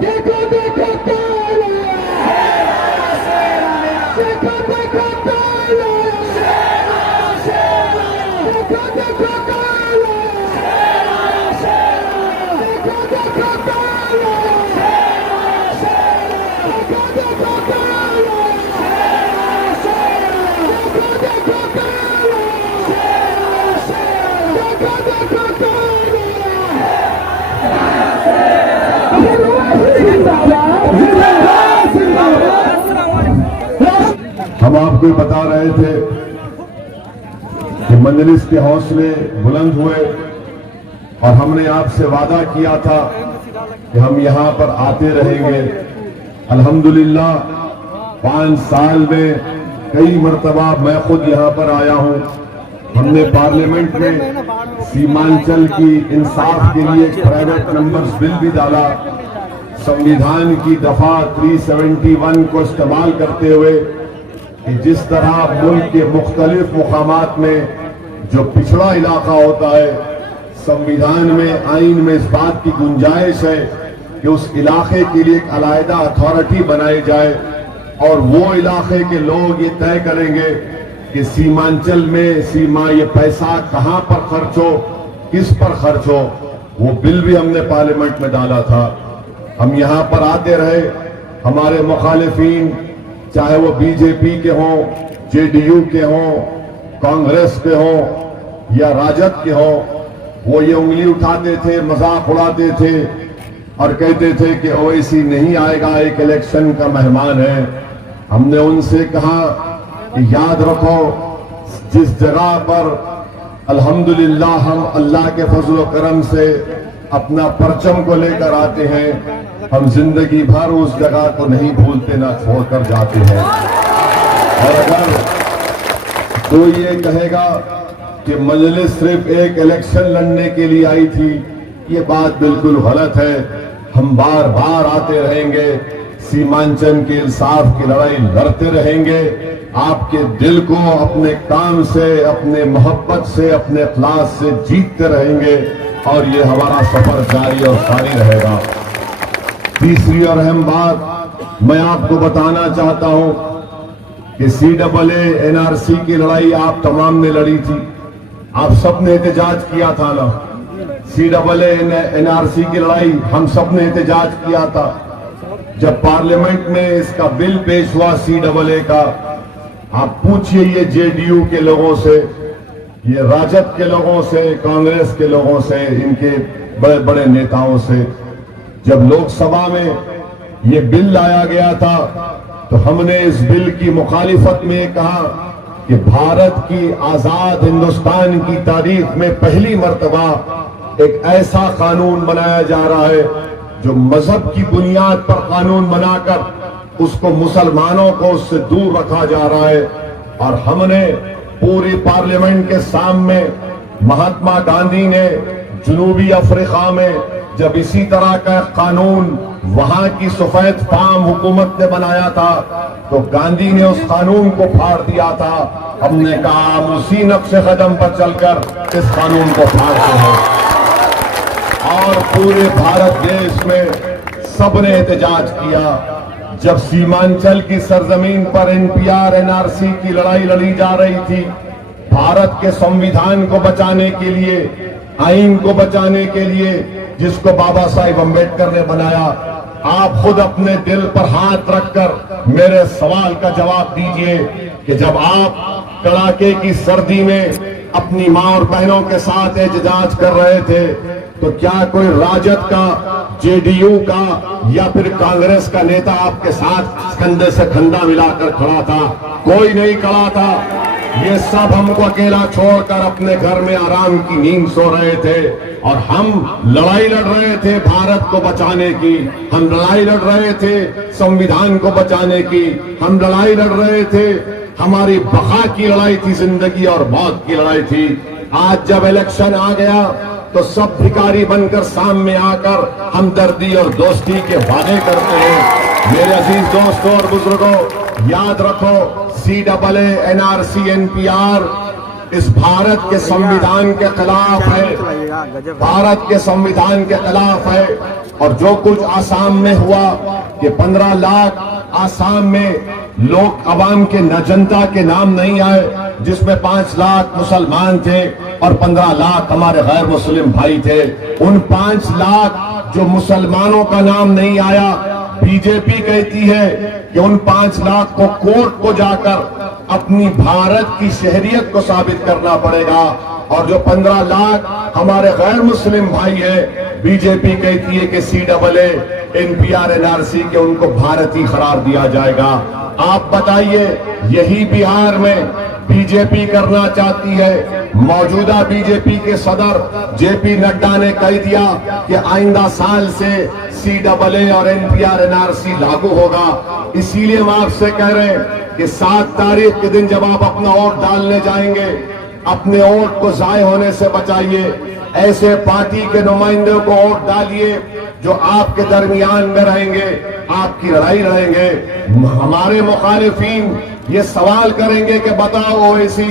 देखो देखो कौन आया, देखो देखो कौन आया, देखो देखो कौन आया, देखो देखो कौन आया, देखो देखो कौन आया, देखो देखो कौन आया, देखो देखो कौन हम आपको बता रहे थे कि मजलिस के हौसले बुलंद हुए और हमने आपसे वादा किया था कि हम यहां पर आते रहेंगे। अल्हम्दुलिल्लाह 5 साल में कई मर्तबा मैं खुद यहां पर आया हूं। हमने पार्लियामेंट में सीमांचल की इंसाफ के लिए एक प्राइवेट नंबर्स बिल भी डाला। संविधान की दफा 371 को इस्तेमाल करते हुए कि जिस तरह मुल्क के मुख्तलिफ मुकामात में जो पिछड़ा इलाका होता है, संविधान में आइन में इस बात की गुंजाइश है कि उस इलाके के लिए एक अलहदा अथॉरिटी बनाई जाए और वो इलाके के लोग ये तय करेंगे कि सीमांचल में ये पैसा कहां पर खर्च हो, किस पर खर्च हो। वो बिल भी हमने पार्लियामेंट में डाला था। हम यहां पर आते रहे। हमारे मुखालिफिन, चाहे वो बीजेपी के हों, जेडीयू के हों, कांग्रेस के हों या राजद के हों, वो ये उंगली उठाते थे, मजाक उड़ाते थे और कहते थे कि ओवैसी नहीं आएगा, एक इलेक्शन का मेहमान है। हमने उनसे कहा कि याद रखो, जिस जगह पर अल्हम्दुलिल्लाह हम अल्लाह के फजल करम से अपना परचम को लेकर आते हैं, हम जिंदगी भर उस जगह को नहीं भूलते, ना छोड़कर जाते हैं। और अगर कोई ये कहेगा कि मजलिस सिर्फ एक इलेक्शन लड़ने के लिए आई थी, ये बात बिल्कुल गलत है। हम बार बार आते रहेंगे, सीमांचल के इंसाफ की लड़ाई लड़ते रहेंगे। आपके दिल को अपने काम से, अपने मोहब्बत से, अपने इखलास से जीतते रहेंगे और ये हमारा सफर जारी और सारी रहेगा। तीसरी और अहम बात मैं आपको बताना चाहता हूं कि CAA NRC की लड़ाई आप तमाम ने लड़ी थी, आप सब ने एहतजाज किया था ना। CAA NRC की लड़ाई हम सब ने एहतजाज किया था। जब पार्लियामेंट में इसका बिल पेश हुआ CAA का, आप पूछिए ये जेडीयू के लोगों से, ये राजद के लोगों से, कांग्रेस के लोगों से, इनके बड़े बड़े नेताओं से, जब लोकसभा में ये बिल लाया गया था तो हमने इस बिल की मुखालिफत में कहा कि भारत की आजाद हिंदुस्तान की तारीख में पहली मर्तबा एक ऐसा कानून बनाया जा रहा है जो मजहब की बुनियाद पर कानून बनाकर उसको मुसलमानों को उससे दूर रखा जा रहा है। और हमने पूरी पार्लियामेंट के सामने महात्मा गांधी ने जनूबी अफ्रीका में जब इसी तरह का कानून वहां की सफेद फार्म हुकूमत ने बनाया था तो गांधी ने उस कानून को फाड़ दिया था। हमने कहा हम उसी नक्शे कदम पर चलकर इस कानून को फाड़ते हैं। और पूरे भारत देश में सबने एहतजाज किया। जब सीमांचल की सरजमीन पर NPR NRC की लड़ाई लड़ी जा रही थी, भारत के संविधान को बचाने के लिए, आइन को बचाने के लिए, जिसको बाबा साहिब अम्बेडकर ने बनाया, आप खुद अपने दिल पर हाथ रखकर मेरे सवाल का जवाब दीजिए कि जब आप कड़ाके की सर्दी में अपनी मां और बहनों के साथ एहतजाज कर रहे थे तो क्या कोई राजद का, जेडीयू का या फिर कांग्रेस का नेता आपके साथ कंधे से कंधा मिलाकर खड़ा था? कोई नहीं खड़ा था। ये सब हमको अकेला छोड़कर अपने घर में आराम की नींद सो रहे थे और हम लड़ाई लड़ रहे थे भारत को बचाने की, हम लड़ाई लड़ रहे थे संविधान को बचाने की, हम लड़ाई लड़ रहे थे, हमारी बका की लड़ाई थी, जिंदगी और मौत की लड़ाई थी। आज जब इलेक्शन आ गया तो सब भिखारी बनकर सामने आकर हमदर्दी और दोस्ती के वादे करते हैं। मेरे अजीज दोस्तों और बुजुर्गों, याद रखो CAA NRC NPR इस भारत के संविधान के खिलाफ है, भारत के संविधान के खिलाफ है। और जो कुछ आसाम में हुआ कि 15 लाख आसाम में लोग अवाम के न जनता के नाम नहीं आए, जिसमें 5 लाख मुसलमान थे और 15 लाख हमारे गैर मुस्लिम भाई थे। उन 5 लाख जो मुसलमानों का नाम नहीं आया, बीजेपी कहती है कि उन 5 लाख को कोर्ट को जाकर अपनी भारत की शहरियत को साबित करना पड़ेगा। और जो 15 लाख हमारे गैर मुस्लिम भाई है, बीजेपी कहती है कि CAA, NPR, NRC के उनको भारतीय करार दिया जाएगा। आप बताइए, यही बिहार में बीजेपी करना चाहती है। मौजूदा बीजेपी के सदर JP नड्डा ने कह दिया कि आइंदा साल से CAA और NPR, NRC लागू होगा। इसीलिए हम आपसे कह रहे हैं कि 7 तारीख के दिन जब आप अपना वोट डालने जाएंगे, अपने वोट को जाय होने से बचाइए। ऐसे पार्टी के नुमाइंदों को वोट डालिए जो आपके दरमियान में रहेंगे, आपकी लड़ाई रहेंगे। हमारे मुखालिफिन ये सवाल करेंगे कि बताओ ओवैसी,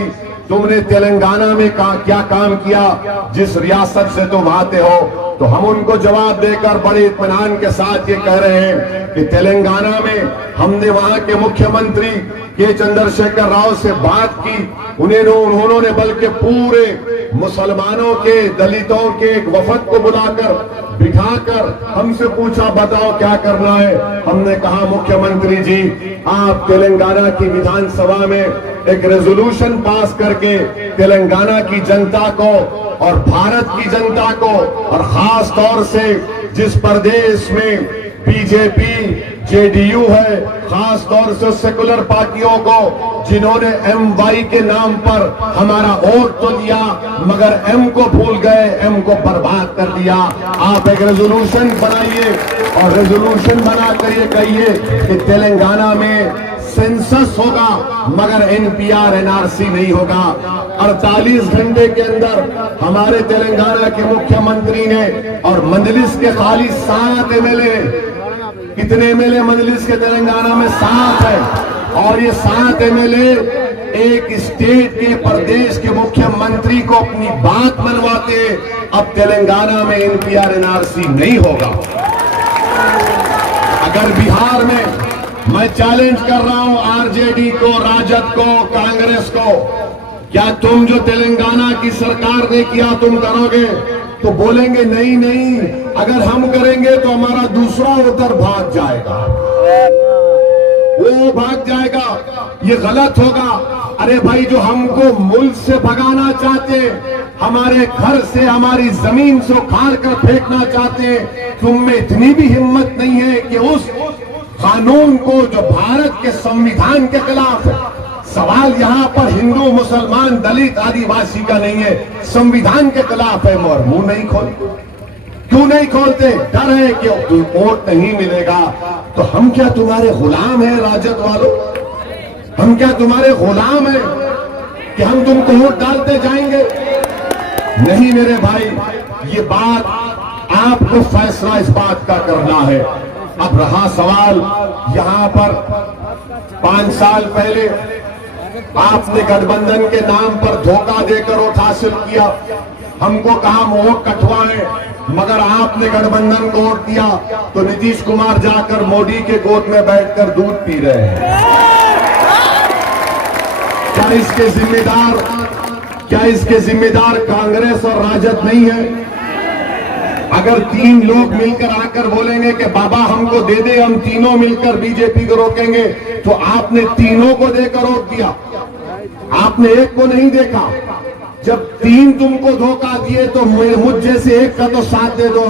तुमने तेलंगाना में क्या काम किया जिस रियासत से तुम आते हो? तो हम उनको जवाब देकर बड़े इत्मीनान के साथ ये कह रहे हैं कि तेलंगाना में हमने वहां के मुख्यमंत्री के चंद्रशेखर राव से बात की। उन्होंने बल्कि पूरे मुसलमानों के, दलितों के एक वफद को बुलाकर बिठाकर हमसे पूछा, बताओ क्या करना है? हमने कहा, मुख्यमंत्री जी, आप तेलंगाना की विधानसभा में एक रेजोल्यूशन पास करके तेलंगाना की जनता को और भारत की जनता को, और खास तौर से जिस प्रदेश में बीजेपी JDU है, खास तौर से सेकुलर पार्टियों को, जिन्होंने MY के नाम पर हमारा वोट तो लिया मगर M को भूल गए, M को बर्बाद कर दिया। आप एक रेजोल्यूशन बनाइए और रेजोल्यूशन बनाकर ये कहिए कि तेलंगाना में सेंसस होगा मगर NPR, NRC नहीं होगा। 48 घंटे के अंदर हमारे तेलंगाना के मुख्यमंत्री ने और मजलिस के खाली 7 MLA, कितने MLA मजलिस के तेलंगाना में? 7 है। और ये 7 MLA एक स्टेट के, प्रदेश के मुख्यमंत्री को अपनी बात मनवाते। अब तेलंगाना में NPR, NRC नहीं होगा। अगर बिहार में, मैं चैलेंज कर रहा हूं RJD को, राजद को, कांग्रेस को, क्या तुम जो तेलंगाना की सरकार ने किया तुम करोगे? तो बोलेंगे नहीं नहीं, अगर हम करेंगे तो हमारा दूसरा वोटर भाग जाएगा, वो भाग जाएगा, ये गलत होगा। अरे भाई, जो हमको मुल्क से भगाना चाहते, हमारे घर से, हमारी जमीन से उखाड़ कर फेंकना चाहते, तुम में इतनी भी हिम्मत नहीं है कि उस कानून को जो भारत के संविधान के खिलाफ है। सवाल यहाँ पर हिंदू, मुसलमान, दलित, आदिवासी का नहीं है, संविधान के खिलाफ है। और मुंह नहीं खोलते, क्यों नहीं खोलते? डर है कि वोट नहीं मिलेगा। तो हम क्या तुम्हारे गुलाम हैं राजद वालों? हम क्या तुम्हारे गुलाम हैं कि हम तुमको वोट डालते जाएंगे? नहीं मेरे भाई, ये बात आपको फैसला इस बात का करना है। अब रहा सवाल यहां पर, 5 साल पहले आपने गठबंधन के नाम पर धोखा देकर वोट हासिल किया, हमको कहा वोट कटवाएं, मगर आपने गठबंधन को वोट दिया तो नीतीश कुमार जाकर मोदी के गोद में बैठकर दूध पी रहे हैं। क्या इसके जिम्मेदार कांग्रेस और राजद नहीं है? अगर 3 लोग मिलकर आकर बोलेंगे कि बाबा हमको दे दे, हम तीनों मिलकर बीजेपी को रोकेंगे, तो आपने तीनों को देकर रोक दिया, आपने एक को नहीं देखा। जब 3 तुमको धोखा दिए तो मुझ जैसे एक का तो साथ दे दो।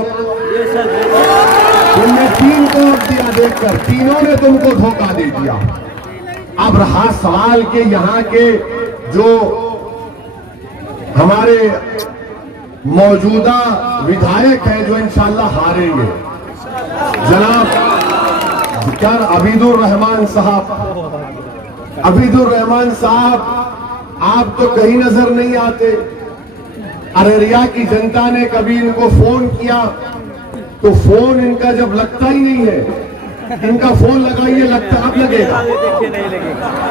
तुमने 3 को वोट दिया देखकर, तीनों ने तुमको धोखा दे दिया। अब रहा सवाल के यहाँ के जो हमारे मौजूदा विधायक हैं जो इंशाल्लाह हारेंगे, जनाब क्या अबीदुर रहमान साहब, आप तो कहीं नजर नहीं आते। अररिया की जनता ने कभी इनको फोन किया तो फोन इनका जब लगता ही नहीं है, इनका फोन लगाइए, लगता अब लगेगा,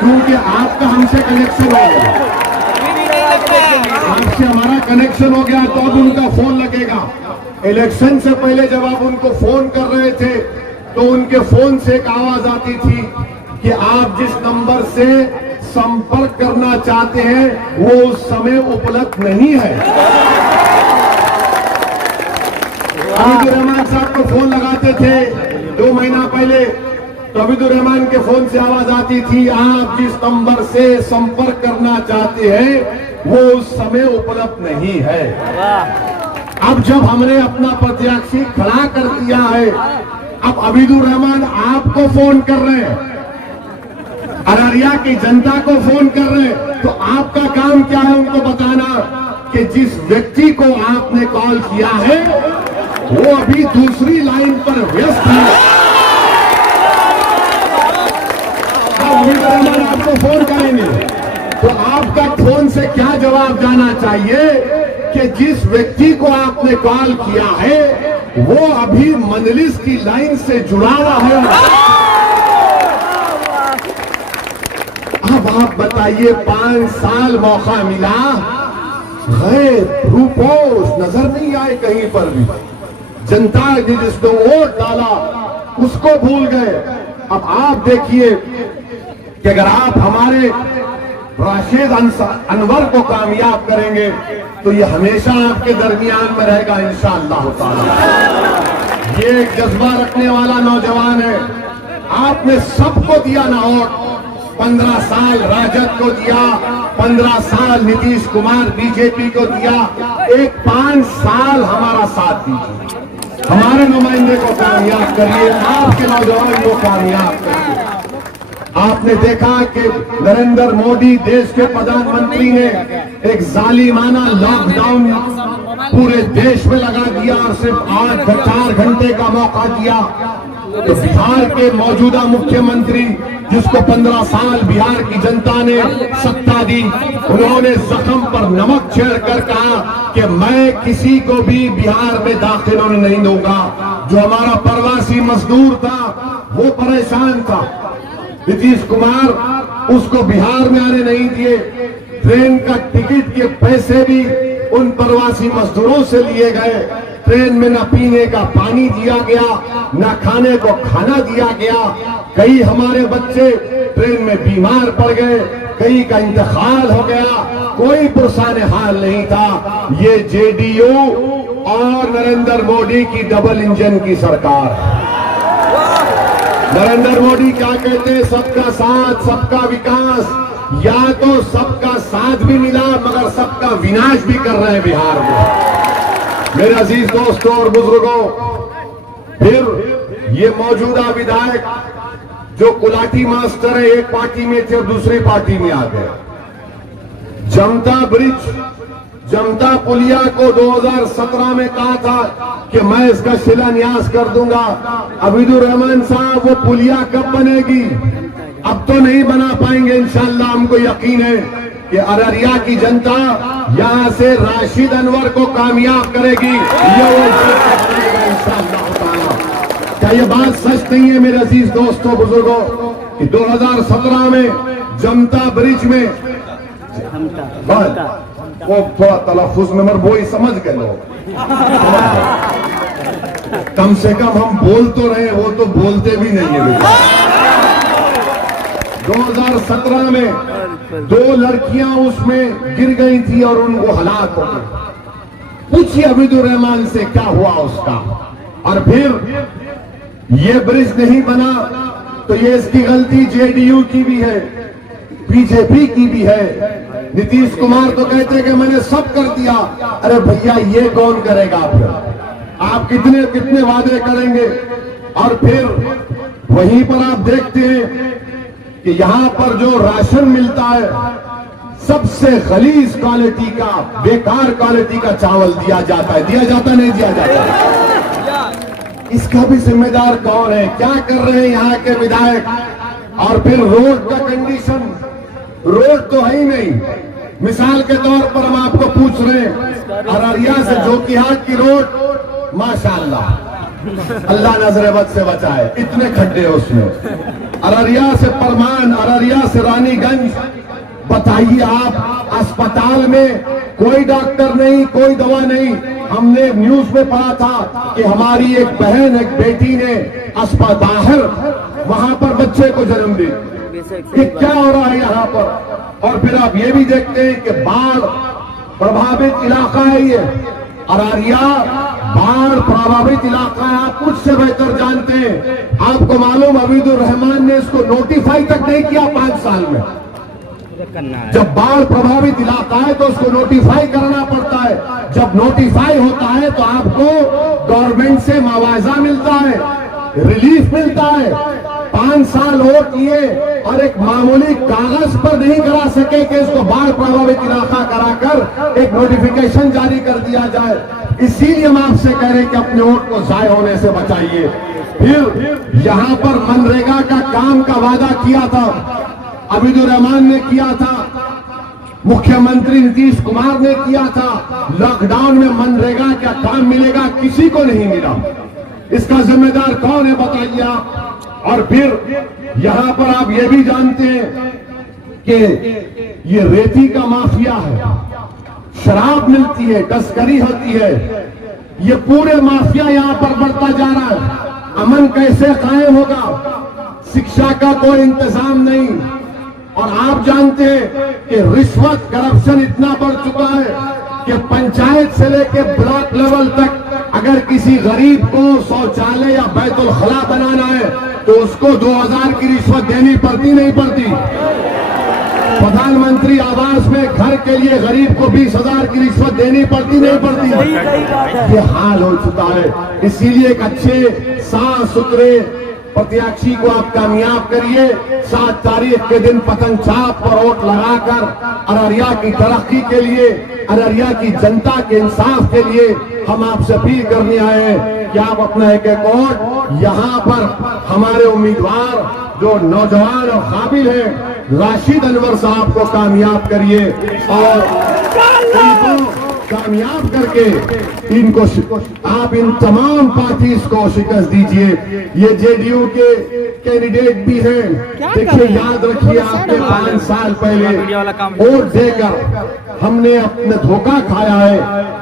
क्योंकि आपका हमसे कनेक्शन है। आपसे हमारा कनेक्शन हो गया तो अब उनका फोन लगेगा। इलेक्शन से पहले जब आप उनको फोन कर रहे थे तो उनके फोन से एक आवाज आती थी कि आप जिस नंबर से संपर्क करना चाहते हैं वो उस समय उपलब्ध नहीं है। अब्दुल रहमान साहब को फोन लगाते थे 2 महीना पहले तो अब्दुल रहमान के फोन से आवाज आती थी आप जिस नंबर से संपर्क करना चाहते हैं वो उस समय उपलब्ध नहीं है। अब जब हमने अपना प्रत्याशी खड़ा कर दिया है अब अब्दुल रहमान आपको फोन कर रहे हैं, अररिया की जनता को फोन कर रहे हैं, तो आपका काम क्या है उनको बताना कि जिस व्यक्ति को आपने कॉल किया है वो अभी दूसरी लाइन पर व्यस्त है। अब्दुल रहमान आपको फोन करेंगे तो आपका फोन से क्या जवाब जाना चाहिए कि जिस व्यक्ति को आपने कॉल किया है वो अभी मजलिस की लाइन से जुड़ा हुआ है। अब आप बताइए 5 साल मौका मिला, गैर रूपोश नजर नहीं आए कहीं पर भी। जनता ने जिसको वोट डाला उसको भूल गए। अब आप देखिए कि अगर आप हमारे राशिद अनवर को कामयाब करेंगे तो ये हमेशा आपके दरमियान में रहेगा इंशाअल्लाह ताला। ये एक जज्बा रखने वाला नौजवान है। आपने सबको दिया ना वोट, 15 साल राजद को दिया, 15 साल नीतीश कुमार बीजेपी को दिया, एक 5 साल हमारा साथ दीजिए, हमारे नुमाइंदे को कामयाब करिए, आपके नौजवान को कामयाब करिए। आपने देखा कि नरेंद्र मोदी देश के प्रधानमंत्री ने एक जालिमाना लॉकडाउन पूरे देश में लगा दिया और सिर्फ 4 घंटे का मौका दिया। तो बिहार के मौजूदा मुख्यमंत्री जिसको 15 साल बिहार की जनता ने सत्ता दी, उन्होंने जख्म पर नमक छिड़कर कहा कि मैं किसी को भी बिहार में दाखिल होने नहीं दूंगा। जो हमारा प्रवासी मजदूर था वो परेशान था, नीतीश कुमार उसको बिहार में आने नहीं दिए। ट्रेन का टिकट के पैसे भी उन प्रवासी मजदूरों से लिए गए। ट्रेन में न पीने का पानी दिया गया, न खाने को खाना दिया गया। कई हमारे बच्चे ट्रेन में बीमार पड़ गए, कई का इंतकाल हो गया, कोई पुरसाने हाल नहीं था। ये जेडीयू और नरेंद्र मोदी की डबल इंजन की सरकार है। नरेंद्र मोदी क्या कहते हैं, सबका साथ सबका विकास। या तो सबका साथ भी मिला मगर सबका विनाश भी कर रहे हैं बिहार में। मेरे अजीज दोस्तों और बुजुर्गों, फिर ये मौजूदा विधायक जो कुलाटी मास्टर है, एक पार्टी में थे और दूसरी पार्टी में आ गए। जमता पुलिया को 2017 में कहा था कि मैं इसका शिलान्यास कर दूंगा। अब्दुल रहमान साहब वो पुलिया कब बनेगी? अब तो नहीं बना पाएंगे इंशाअल्लाह। हमको यकीन है कि अररिया की जनता यहां से राशिद अनवर को कामयाब करेगी। ये वो इंशाअल्लाह ताला। क्या ये बात सच नहीं है मेरे अजीज दोस्तों बुजुर्गों कि 2017 में जमता ब्रिज में वो थोड़ा तलफुज में वो ही समझ गए लोग। कम से कम हम बोल तो रहे, वो तो बोलते भी नहीं है। 2017 में 2 लड़कियां उसमें गिर गई थी और उनको हलाक हो गई। पूछिए अब्दुल रहमान से क्या हुआ उसका। और फिर ये ब्रिज नहीं बना तो ये इसकी गलती जेडीयू की भी है, बीजेपी की भी है। नीतीश कुमार तो कहते हैं कि मैंने सब कर दिया। अरे भैया ये कौन करेगा? फिर आप कितने कितने वादे करेंगे? और फिर वहीं पर आप देखते हैं कि यहां पर जो राशन मिलता है सबसे खलीज क्वालिटी का, बेकार क्वालिटी का चावल दिया जाता है। दिया जाता नहीं दिया जाता? इसका भी जिम्मेदार कौन है? क्या कर रहे हैं यहाँ के विधायक? और फिर रोड का कंडीशन, रोड तो है ही नहीं। मिसाल के तौर पर हम आपको पूछ रहे हैं, अररिया से जोकीहाट की रोड माशाअल्लाह, अल्लाह नजर-ए-बद से बचाए, इतने खड्डे उसमें। अररिया से परमान, अररिया से रानीगंज, बताइए आप अस्पताल में कोई डॉक्टर नहीं, कोई दवा नहीं। हमने न्यूज में पढ़ा था कि हमारी एक बहन, एक बेटी ने अस्पताल वहां पर बच्चे को जन्म दी। कि क्या हो रहा है यहाँ पर। और फिर आप ये भी देखते हैं कि बाढ़ प्रभावित इलाका है ये अरारिया, बाढ़ प्रभावित इलाका है। आप मुझसे बेहतर जानते हैं। आपको मालूम अबीदुर रहमान ने इसको नोटिफाई तक नहीं किया 5 साल में। जब बाढ़ प्रभावित इलाका है तो उसको नोटिफाई करना पड़ता है। जब नोटिफाई होता है तो आपको गवर्नमेंट से मुआवजा मिलता है, रिलीफ मिलता है। 5 साल वोट लिए और एक मामूली कागज पर नहीं करा सके कि इसको बाढ़ प्रभावित इलाका कराकर एक नोटिफिकेशन जारी कर दिया जाए। इसीलिए हम आपसे कह रहे हैं कि अपने वोट को जाय होने से बचाइए। फिर यहां पर मनरेगा का काम का वादा किया था, अबीदुर रहमान ने किया था, मुख्यमंत्री नीतीश कुमार ने किया था। लॉकडाउन में मनरेगा का काम मिलेगा, किसी को नहीं मिला। इसका जिम्मेदार कौन है बताइए आप। और फिर यहां पर आप ये भी जानते हैं कि ये रेती का माफिया है, शराब मिलती है, तस्करी होती है। ये पूरे माफिया यहां पर बढ़ता जा रहा है। अमन कैसे कायम होगा। शिक्षा का कोई इंतजाम नहीं। और आप जानते हैं कि रिश्वत, करप्शन इतना बढ़ चुका है कि पंचायत से लेकर ब्लॉक लेवल तक अगर किसी गरीब को शौचालय या बैतुल खला बनाना है तो उसको 2000 की रिश्वत देनी पड़ती नहीं पड़ती। प्रधानमंत्री आवास में घर के लिए गरीब को 20,000 की रिश्वत देनी पड़ती नहीं पड़ती। ये हाल हो चुका है। इसीलिए एक अच्छे साफ सुथरे प्रत्याशी को आप कामयाब करिए। 7 तारीख के दिन पतंग छाप पर वोट लगाकर अररिया की तरक्की के लिए, अररिया की जनता के इंसाफ के लिए हम आपसे अपील करने आए हैं कि आप अपना एक वोट यहाँ पर हमारे उम्मीदवार जो नौजवान और काबिल हैं राशिद अनवर साहब को कामयाब करिए और इनको कामयाब करके इनको आप इन तमाम पार्टीज को शिकस्त दीजिए। ये जेडीयू के कैंडिडेट भी हैं। देखिए, याद रखिए, आपने 5 साल पहले वोट देकर हमने अपने धोखा खाया है।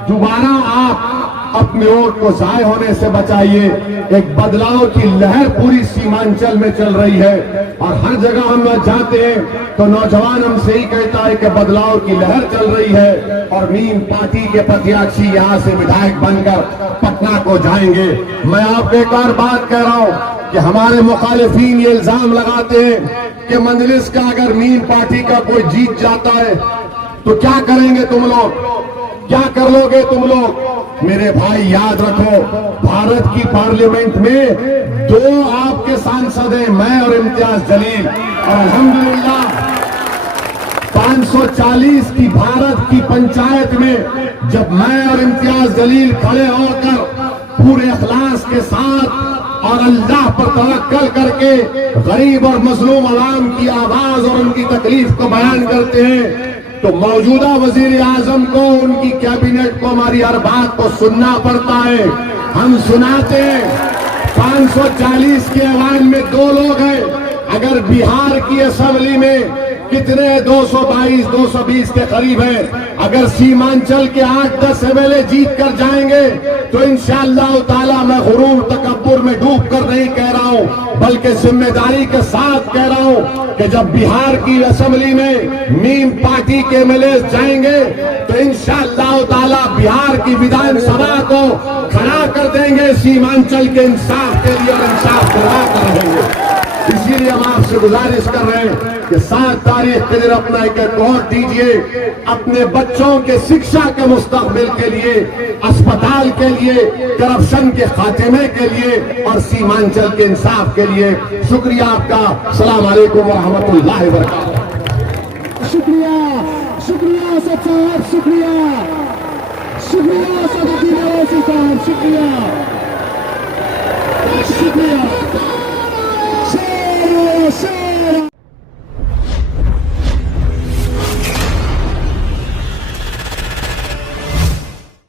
दोबारा आप अपने वोट को जाय होने से बचाइए। एक बदलाव की लहर पूरी सीमांचल में चल रही है और हर जगह हम जाते हैं तो नौजवान हमसे ही कहता है कि बदलाव की लहर चल रही है और नीम पार्टी के प्रत्याशी यहां से विधायक बनकर पटना को जाएंगे। मैं आपको एक और बात कह रहा हूं कि हमारे मुखालिफिन ये इल्जाम लगाते हैं कि मंजलिस का अगर नीम पार्टी का कोई जीत जाता है तो क्या करेंगे तुम लोग, क्या कर लोगे तुम लोग। मेरे भाई याद रखो, भारत की पार्लियामेंट में 2 आपके सांसद हैं, मैं और इम्तियाज जलील। और अल्हम्दुलिल्लाह 540 की भारत की पंचायत में जब मैं और इम्तियाज जलील खड़े होकर पूरे इखलास के साथ और अल्लाह पर तवक्कल करके गरीब और मजलूम अवाम की आवाज और उनकी तकलीफ को बयान करते हैं तो मौजूदा वजीर आजम को, उनकी कैबिनेट को हमारी हर बात को सुनना पड़ता है। हम सुनाते हैं। 540 के ऐवान में 2 लोग हैं। अगर बिहार की असेंबली में कितने 222, 220 के करीब है, अगर सीमांचल के 8-10 एमएलए जीत कर जाएंगे तो इंशाअल्लाह ताला मैं गुरूर तकब्बुर में डूब कर नहीं कह रहा हूं बल्कि जिम्मेदारी के साथ कह रहा हूं कि जब बिहार की असेंबली में नीम पार्टी के एमएलए जाएंगे तो इंशाअल्लाह ताला बिहार की विधानसभा को खड़ा कर देंगे सीमांचल के इंसाफ के लिए और इंसाफ करवा कर रहेंगे। इसीलिए हम आपसे गुजारिश कर रहे हैं कि 7 तारीख के दिन अपना एक वोट दीजिए। अपने बच्चों के शिक्षा के मुस्तकबिल के लिए, अस्पताल के लिए, करप्शन के खात्मे के लिए और सीमांचल के इंसाफ के लिए। शुक्रिया आपका। अस्सलाम वालेकुम व रहमतुल्लाहि व बरकातहू। शुक्रिया, शुक्रिया सद साहब, शुक्रिया, शुक्रिया सदुद्दीन अवैसी साहब, शुक्रिया, शुक्रिया।